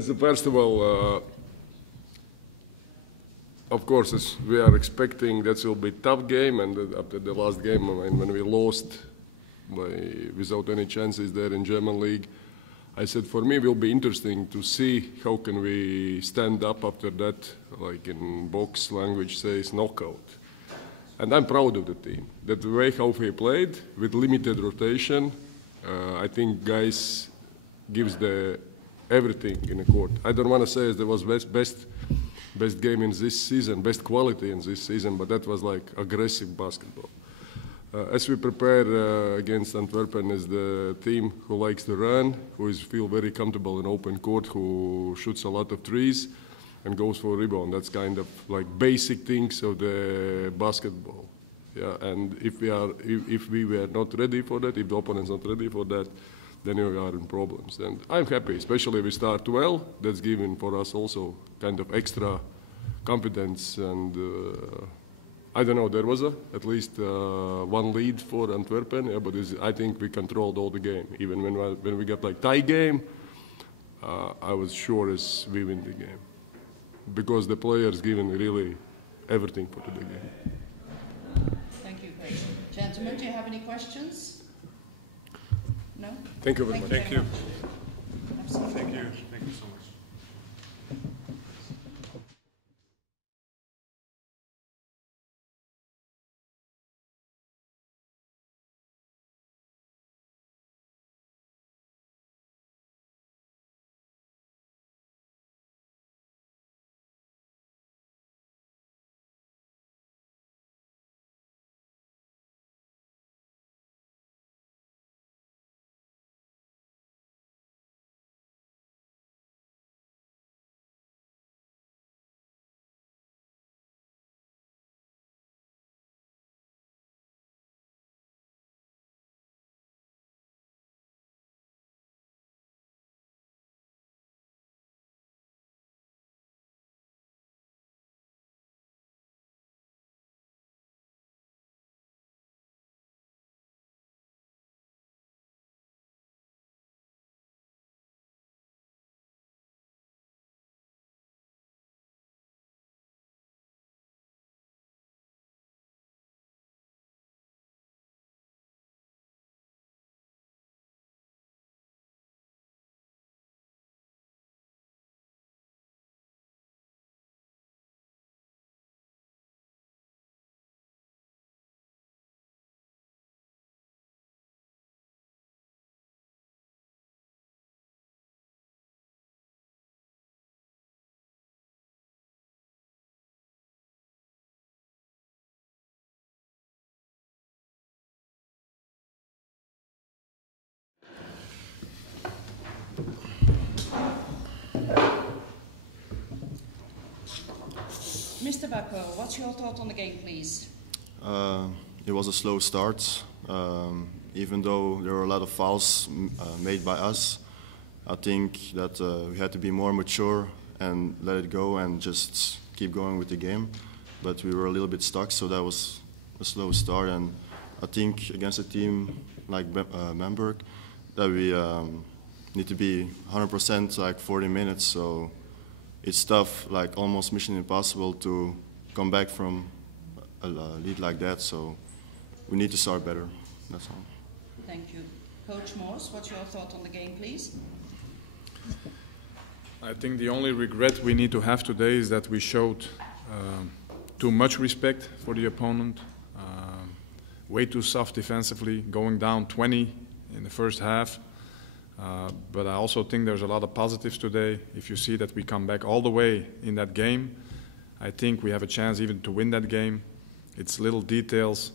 So first of all, of course, as we are expecting that will be a tough game, and after the last game, when we lost without any chances there in German league, I said for me it will be interesting to see how can we stand up after that, like in box language says, knockout. And I'm proud of the team. That the way how we played, with limited rotation, I think guys gives the everything in the court. I don't want to say there was best game in this season, best quality in this season, but that was like aggressive basketball. As we prepare against Antwerpen as the team who likes to run, who feel very comfortable in open court, who shoots a lot of threes and goes for a rebound. That's kind of like basic things of the basketball. Yeah, and if we were not ready for that, if the opponent's not ready for that, then we are in problems. And I'm happy, especially if we start well. That's given for us also kind of extra confidence. And I don't know, there was at least one lead for Antwerpen, yeah, but I think we controlled all the game. Even when we got like tie game, I was sure as we win the game because the players given really everything for the game. Thank you, Coach. Gentlemen, do you have any questions? No? Thank you very much. Thank you. Absolutely. Thank you. Thank you so much. Mr. Bako, what's your thought on the game, please? It was a slow start. Even though there were a lot of fouls made by us, I think that we had to be more mature and let it go and just keep going with the game. But we were a little bit stuck, so that was a slow start. And I think against a team like Bamberg, that we need to be 100% like 40 minutes. So it's tough, like almost mission impossible to come back from a lead like that. So we need to start better. That's all. Thank you. Coach Morse, what's your thought on the game, please? I think the only regret we need to have today is that we showed too much respect for the opponent, way too soft defensively, going down 20 in the first half. But I also think there's a lot of positives today. If you see that we come back all the way in that game, I think we have a chance even to win that game. It's little details.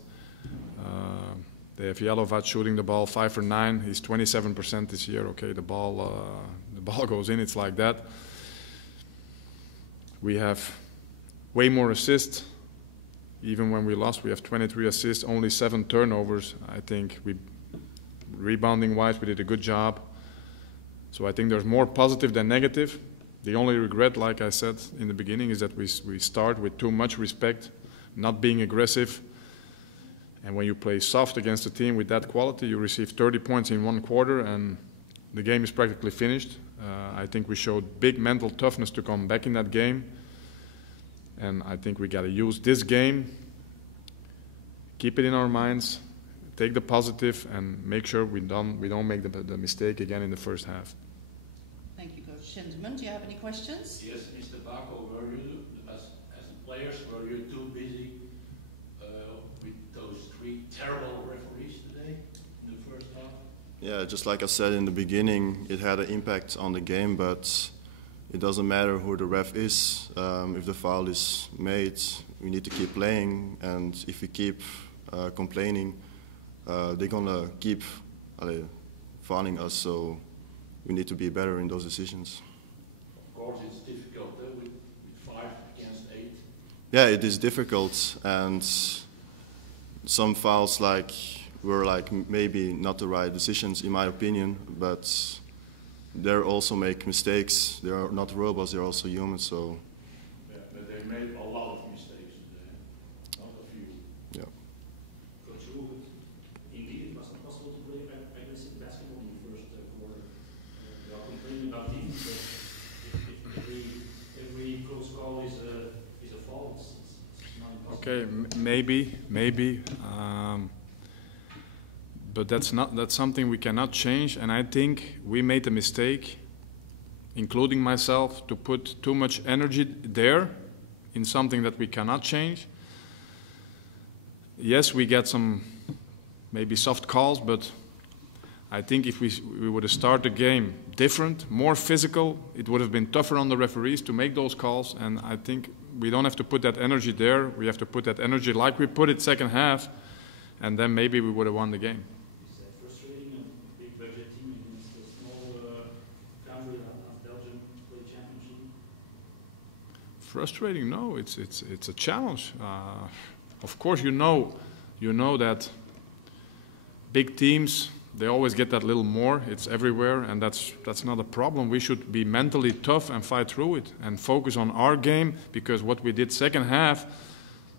They have Jelovac shooting the ball 5 for 9. He's 27% this year. Okay, the ball goes in. It's like that. We have way more assists. Even when we lost, we have 23 assists, only 7 turnovers. I think rebounding-wise, we did a good job. So I think there's more positive than negative. The only regret, like I said in the beginning, is that we start with too much respect, not being aggressive. And when you play soft against a team with that quality, you receive 30 points in one quarter, and the game is practically finished. I think we showed big mental toughness to come back in that game. And I think we got to use this game, keep it in our minds, take the positive, and make sure we don't make the mistake again in the first half. Thank you, Coach. Gentlemen, do you have any questions? Yes, Mr. Baco, were you, as players, were you too busy with those 3 terrible referees today in the first half? Yeah, just like I said in the beginning, it had an impact on the game, but it doesn't matter who the ref is. If the foul is made, we need to keep playing, and if we keep complaining, they're gonna keep fouling us, so we need to be better in those decisions. Of course, it's difficult with 5 against 8. Yeah, it is difficult, and some fouls were maybe not the right decisions in my opinion, but they also make mistakes. They are not robots; they're also human. So. Yeah, but they made a lot of mistakes today, not a few. Yeah. Coach, indeed, it was not possible to play aggressive basketball in the first quarter. We are complaining about teams, but if every close call is a fault, it's not impossible. Okay, maybe. But that's something we cannot change, and I think we made a mistake, including myself, to put too much energy there in something that we cannot change. Yes, we get some maybe soft calls, but I think if we would have started the game different, more physical, it would have been tougher on the referees to make those calls, and I think we don't have to put that energy there. We have to put that energy like we put it second half, and then maybe we would have won the game. Frustrating? No, it's a challenge. Of course, you know that big teams, they always get that little more. It's everywhere, and that's not a problem. We should be mentally tough and fight through it and focus on our game, because what we did second half,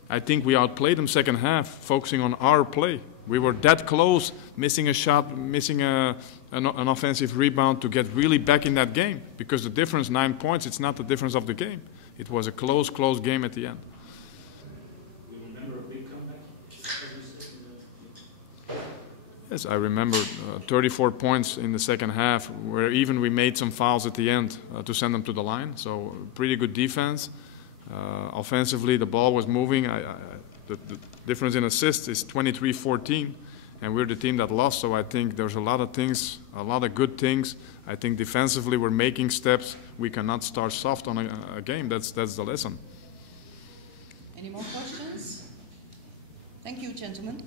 I think we outplayed them second half, focusing on our play. We were that close, missing a shot, missing an offensive rebound to get really back in that game, because the difference, 9 points, it's not the difference of the game. It was a close game at the end. You remember a big comeback? Yes, I remember 34 points in the second half, where even we made some fouls at the end to send them to the line. So pretty good defense. Offensively, the ball was moving. The difference in assists is 23-14, and we're the team that lost. So I think there's a lot of things, a lot of good things. I think defensively we're making steps. We cannot start soft on a game. That's the lesson. Any more questions? Thank you, gentlemen.